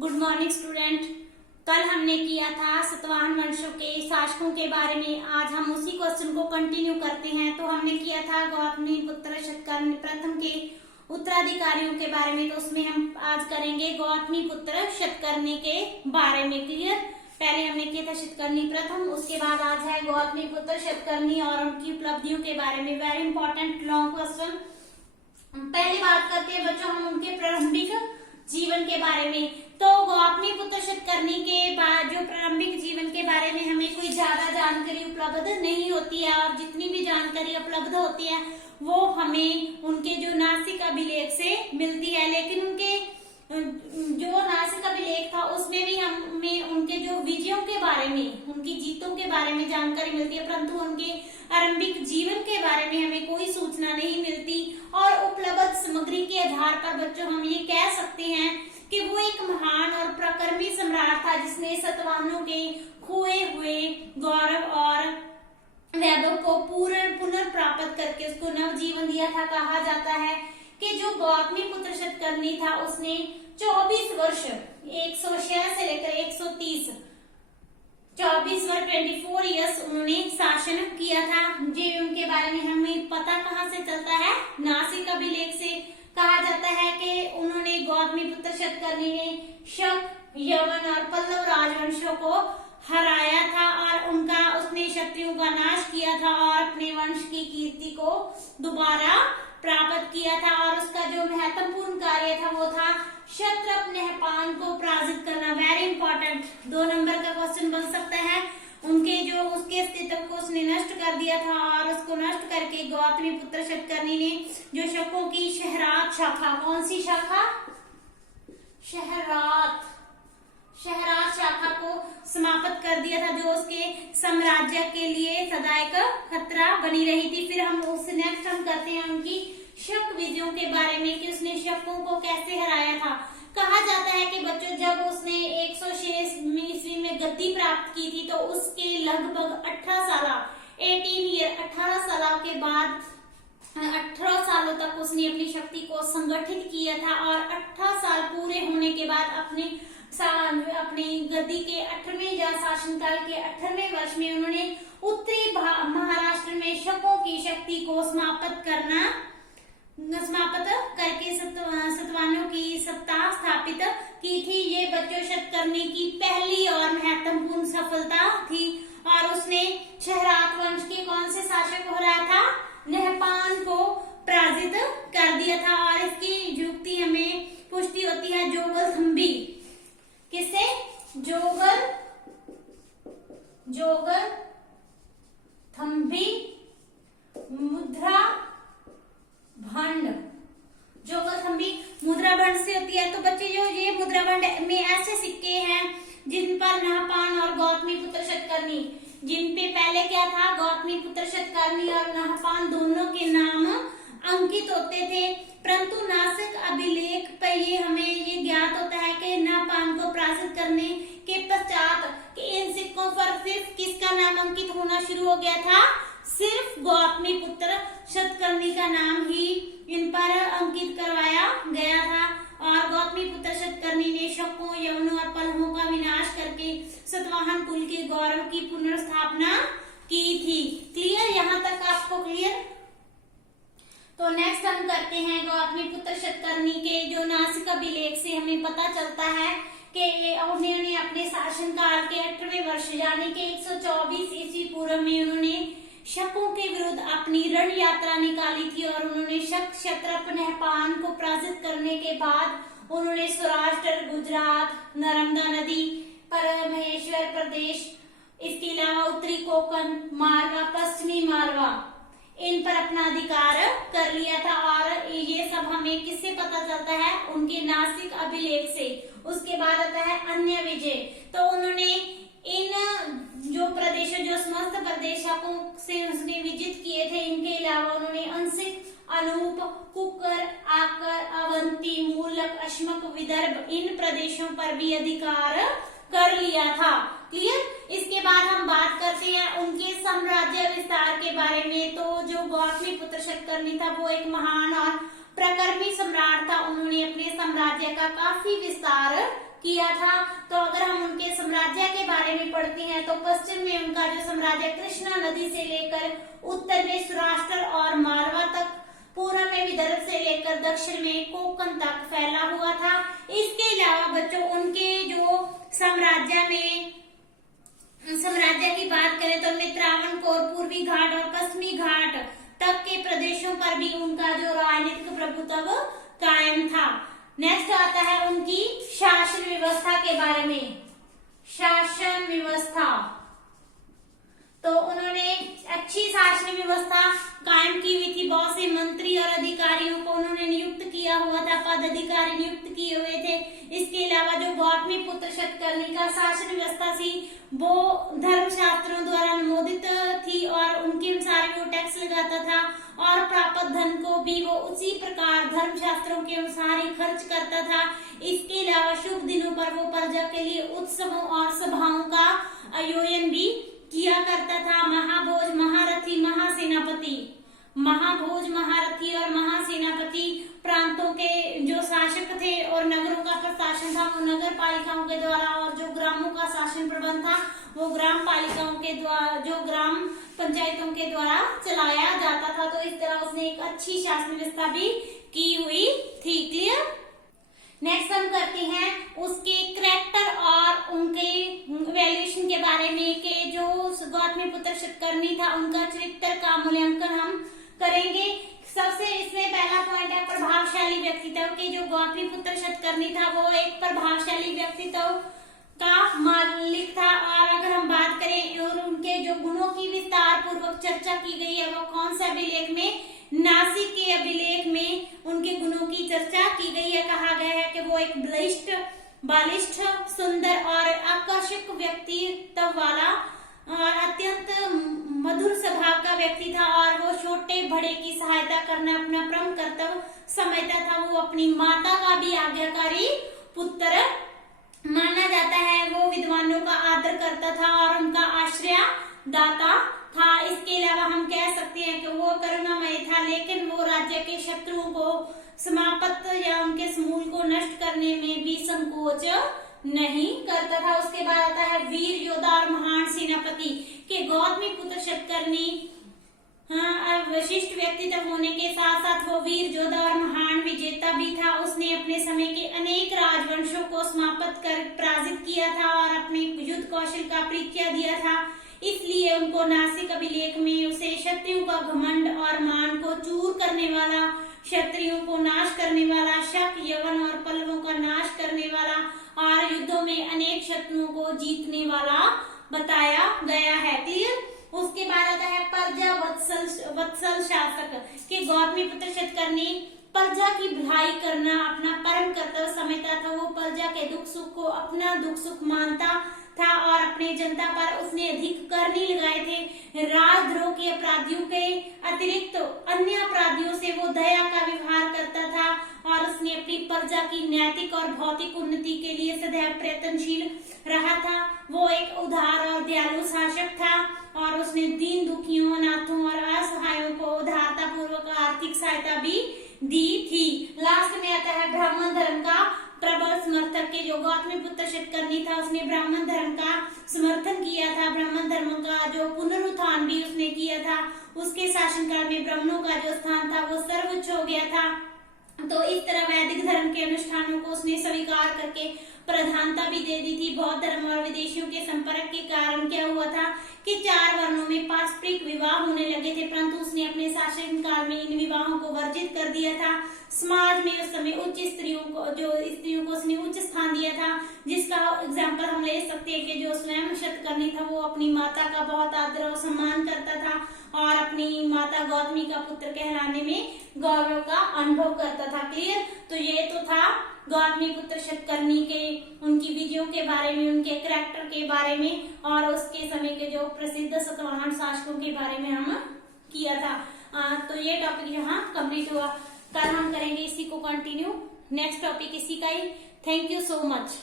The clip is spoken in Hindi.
Good morning student. कल हमने किया था सातवाहन वंशों के शासकों के बारे में। आज हम उसी क्वेश्चन को कंटिन्यू करते हैं। तो हमने किया था गौतमीपुत्र शतकर्णी प्रथम के उत्तराधिकारियों के बारे में। तो उसमें हम आज करेंगे गौतमीपुत्र शतकर्णी के बारे में। क्लियर? पहले हमने किया था शतकर्णी प्रथम, उसके बाद आज है गौतमीपुत्र शतकर्णी और उनकी उपलब्धियों के बारे में। Very important long question. पहले बात करते हैं बच्चों हम उनके प्रारंभिक जीवन के बारे में। तो गौतमीपुत्र शतकर्णी के बाद जो प्रारंभिक जीवन के बारे में हमें कोई ज्यादा जानकारी उपलब्ध नहीं होती है, और जितनी भी जानकारी उपलब्ध होती है वो हमें उनके जो नासिक अभिलेख से मिलती है। लेकिन उनके जो नासिक अभिलेख था उसमें भी हमें उनके जो विजयों के बारे में, उनकी जीतों के बारे में जानकारी मिलती है, परंतु उनके आरंभिक जीवन के बारे में हमें कोई सूचना नहीं मिलती। और उपलब्ध सामग्री के आधार पर बच्चों हम ये कह सकते हैं कि वो एक महान और प्रकर्मी सम्राट था, जिसने सातवाहनों के खोए हुए गौरव और वैभव को पुनर्प्राप्त करके उसको नवजीवन दिया था। कहा जाता है कि जो गौतमीपुत्र शतकर्णी था उसने 24 वर्ष 106 से लेकर 130 24 वर्ष 24 इयर्स उन्होंने शासन किया था। जी उनके बारे में हमें पता कहाँ से चलता है? नासिक अभिलेख से। कहा जाता है कि उन्होंने गौतमीपुत्र शतकर्णी ने शक, यवन और पल्लव राजवंशों को हराया था और उसने शत्रुओं का नाश किया था और अपने वंश की कीर्ति को दोबारा प्राप्त किया था। और उसका जो महत्वपूर्ण कार्य था वो था क्षत्रप नहपान को पराजित करना। वेरी इंपॉर्टेंट 2 नंबर का क्वेश्चन बन सकता है। उसके अस्तित्व को उसने नष्ट कर दिया था और उसको नष्ट करके गौतमीपुत्र शतकर्णी ने जो शकों की शहरात शाखा, कौन सी शाखा? शहरात शाखा को समाप्त कर दिया था, जो उसके साम्राज्य के लिए सदा एक खतरा बनी रही थी। फिर हम उससे नेक्स्ट हम करते हैं उनकी शक विजयों के बारे में कि उसने शकों को कैसे हराया था। कहा जाता है कि बच्चों जब उसने 106 ईस्वी में गद्दी प्राप्त की थी तो उसके लगभग 18 साल के बाद 18 सालों तक उसने अपनी शक्ति को संगठित किया था। और 18 साल पूरे होने के बाद अपनी गद्दी के 18वें या शासनकाल के 18वें वर्ष में उन्होंने उत्तरी महाराष्ट्र में शकों की शक्ति को समाप्त करके सातवाहनों की सत्ता स्थापित की थी। ये बच्चों शतकर्णी की पहली और महत्वपूर्ण सफलता थी। और उसने शहरात वंश के कौन से शासक को हराया था? नहपान को पराजित कर दिया था। और इसकी युक्ति हमें पुष्टि होती है जोगल थम्बी। किससे? जोगल थम्बी मुद्रा भंड। जोगल थम्बी मुद्रा भंड से होती है। तो बच्चे जो ये मुद्रा भंड में ऐसे सिक्के हैं जिन पर नहपान और गौतमीपुत्र शतकर्णी, जिन पे पहले क्या था? गौतमीपुत्र शतकर्णी और नहपान दोनों के नाम अंकित होते थे। परंतु नासिक अभिलेख पर हमें ये ज्ञात होता है कि नहपान को पराजित करने के पश्चात कि इन सिक्कों पर सिर्फ किसका नाम अंकित होना शुरू हो गया था? सिर्फ गौतमीपुत्र शतकर्णी का नाम ही इन पर अंकित करवाया गया था। और गौतमीपुत्र शतकर्णी ने शकों, यवनों और पल्लवों का विनाश करके सातवाहन कुल के गौरव की पुनर्स्थापना की थी। क्लियर? यहाँ तक आपको क्लियर? तो नेक्स्ट हम करते हैं गौतमीपुत्र शतकर्णी के जो नासिक अभिलेख से हमें पता चलता है कि उन्होंने अपने शासनकाल के 18वें वर्ष यानी कि 124 ईस्वी पूर्व में उन्होंने शकों के विरुद्ध अपनी रण यात्रा निकाली थी। और उन्होंने क्षत्रप नहपान को पराजित करने के बाद उन्होंने सौराष्ट्र, गुजरात, नर्मदा नदी पर महेश्वर प्रदेश, इसके अलावा उत्तरी कोंकण, मारवा, पश्चिमी मारवा, इन पर अपना अधिकार कर लिया था। और ये सब हमें किससे पता चलता है? उनके नासिक अभिलेख से। उसके बाद आता है अन्य विजय। तो उन्होंने इन जो प्रदेशों, जो समस्त प्रदेशों से उसने विजित किए थे, इनके अलावा उन्होंने अंशिक, अनूप, कुकर, आकर, अवंती, मूलक, अश्मक, विदर्भ, इन प्रदेशों पर भी अधिकार कर लिया था। क्लियर? इसके बाद हम बात करते हैं उनके साम्राज्य विस्तार के बारे में। तो जो गौतमीपुत्र शतकर्णी था वो एक महान और प्रकर्मी सम्राट था। उन्होंने अपने साम्राज्य का काफी विस्तार किया था। तो अगर हम उनके साम्राज्य के बारे में पढ़ते हैं तो पश्चिम में उनका जो साम्राज्य कृष्णा नदी से लेकर उत्तर में सौराष्ट्र और मारवा तक, पूर्व में विदर्भ से लेकर दक्षिण में कोंकण तक फैला हुआ था। इसके अलावा बच्चों उनके जो साम्राज्य की बात करें तो उनमें त्रावणकोर, पूर्वी घाट और पश्चिमी घाट तक के प्रदेशों पर भी उनका जो राजनीतिक प्रभुत्व कायम था। नेक्स्ट आता है उनकी शासन व्यवस्था के बारे में। शासन व्यवस्था, तो उन्होंने अच्छी शासन व्यवस्था कायम की हुई थी। बहुत से मंत्री और अधिकारियों को उन्होंने नियुक्त किया हुआ था, पद अधिकारी नियुक्त किए हुए थे। इसके अलावा जो गौतमीपुत्र शतकर्णी का शासन व्यवस्था थी वो धर्मशास्त्रों द्वारा अनुमोदित थी और उनके अनुसार वो टैक्स लगाता था और प्राप्त धन को भी वो उसी प्रकार धर्मशास्त्रों के अनुसार ही खर्च करता था। इसके अलावा शुभ दिनों पर वो प्रजा के लिए उत्सवों और सभाओं का आयोजन भी किया करता था। महाभोज, महारथी, महासेनापति, महाभोज, महारथी और महासेनापति प्रांतों के जो शासक थे और नगरों का प्रशासन था वो नगर पालिकाओं के द्वारा, और जो ग्रामों का शासन प्रबंध था वो ग्राम पालिकाओं के द्वारा, जो ग्राम पंचायतों के द्वारा चलाया जाता था। तो इस तरह उसने एक अच्छी शासन व्यवस्था भी की हुई थी। क्लियर। नेक्स्ट हम करते हैं उसके कैरेक्टर और उनके वैल्यूएशन के बारे में कि जो गौतमीपुत्र शतकर्णी था उनका चरित्र का मूल्यांकन हम करेंगे। सबसे इसमें पहला पॉइंट है प्रभावशाली व्यक्तित्व के। जो गौतमीपुत्र शतकर्णी था वो एक प्रभावशाली व्यक्तित्व का मालिक था। और अगर हम बात करें और उनके जो गुणों की विस्तार पूर्वक चर्चा की गई है वो कौन से अभिलेख में, नासिक के अभिलेख में उनके गुणों की चर्चा की गई है। कहा गया है कि वो एक बलिष्ठ, सुंदर और आकर्षक व्यक्तित्व वाला और अत्यंत मधुर स्वभाव का व्यक्ति था और वो छोटे बड़े की सहायता करना अपना परम कर्तव्य समझता था। वो अपनी माता का भी आज्ञाकारी पुत्र माना जाता है। वो विद्वानों का आदर करता था और उनका आश्रय दाता था। इसके अलावा हम कह सकते हैं कि वो करुणामय था, लेकिन वो राज्य के शत्रुओं को समाप्त या उनके समूल को नष्ट करने में भी संकोच नहीं करता था। उसके बाद आता है वीर योद्धा और महान सेनापति के। गौतमीपुत्र शतकर्णी विशिष्ट व्यक्तित्व होने के साथ साथ वो वीर योद्धा और महान विजेता भी था। उसने अपने समय के अनेक राजवंशों को समाप्त कर पराजित किया था और अपने युद्ध कौशल का परिचय दिया था। इसलिए उनको नासिक अभिलेख में उसे क्षत्रियों का घमंड और मान को चूर करने वाला, क्षत्रियों को नाश करने वाला, शक, यवन और पल्लवों का नाश करने वाला और युद्धों में अनेक शत्रुओं को जीतने वाला बताया गया है। क्लियर। उसके बाद आता है प्रजा वत्सल शासक के। गौतमीपुत्र शतकर्णी प्रजा की भलाई करना अपना परम कर्तव्य समझता था। वो प्रजा के दुख सुख को अपना दुख सुख मानता था और अपने जनता पर उसने अधिक कर नहीं लगाए थे। राजद्रोह के अपराधियों के अतिरिक्त अन्य अपराधियों से वो दया का व्यवहार करता था और उसने अपनी प्रजा की नैतिक और भौतिक उन्नति के लिए सदैव प्रयत्नशील रहा था। वो एक उदार और दयालु शासक था और उसने दीन दुखियों, अनाथों और असहायों को उदारता पूर्वक आर्थिक सहायता भी दी थी। लास्ट में आता है ब्राह्मण धर्म का प्रबल समर्थक के। जो गौतमीपुत्र शतकर्णी था उसने ब्राह्मण धर्म का समर्थन किया था। ब्राह्मण धर्म का जो पुनरुत्थान भी उसने किया था। उसके शासनकाल में ब्राह्मणों का जो स्थान था वो सर्वोच्च हो गया था। तो इस तरह वैदिक धर्म के अनुष्ठानों को उसने स्वीकार करके प्रधानता भी दे दी थी। बौद्ध धर्म और विदेशियों के संपर्क के कारण क्या हुआ था कि 4 वर्णों में पारस्परिक विवाह होने लगे थे, परंतु उसने अपने शासन काल में इन विवाहों को वर्जित कर दिया था। समाज में उस समय स्त्रियों को उसने उच्च स्थान दिया था, जिसका एग्जाम्पल हम ले सकते हैं कि जो स्वयं शतकर्णी था वो अपनी माता का बहुत आदर और सम्मान करता था और अपनी माता गौतमी का पुत्र कहलाने में गौरव का अनुभव करता था। क्लियर। तो ये तो था गौतमीपुत्र शतकर्णी के उनकी विजयों के बारे में, उनके कैरेक्टर के बारे में और उसके समय के जो प्रसिद्ध सातवाहन शासकों के बारे में हम किया था। तो ये टॉपिक यहाँ कंप्लीट हुआ। कल हम करेंगे इसी को कंटिन्यू। नेक्स्ट टॉपिक इसी का ही। Thank you so much.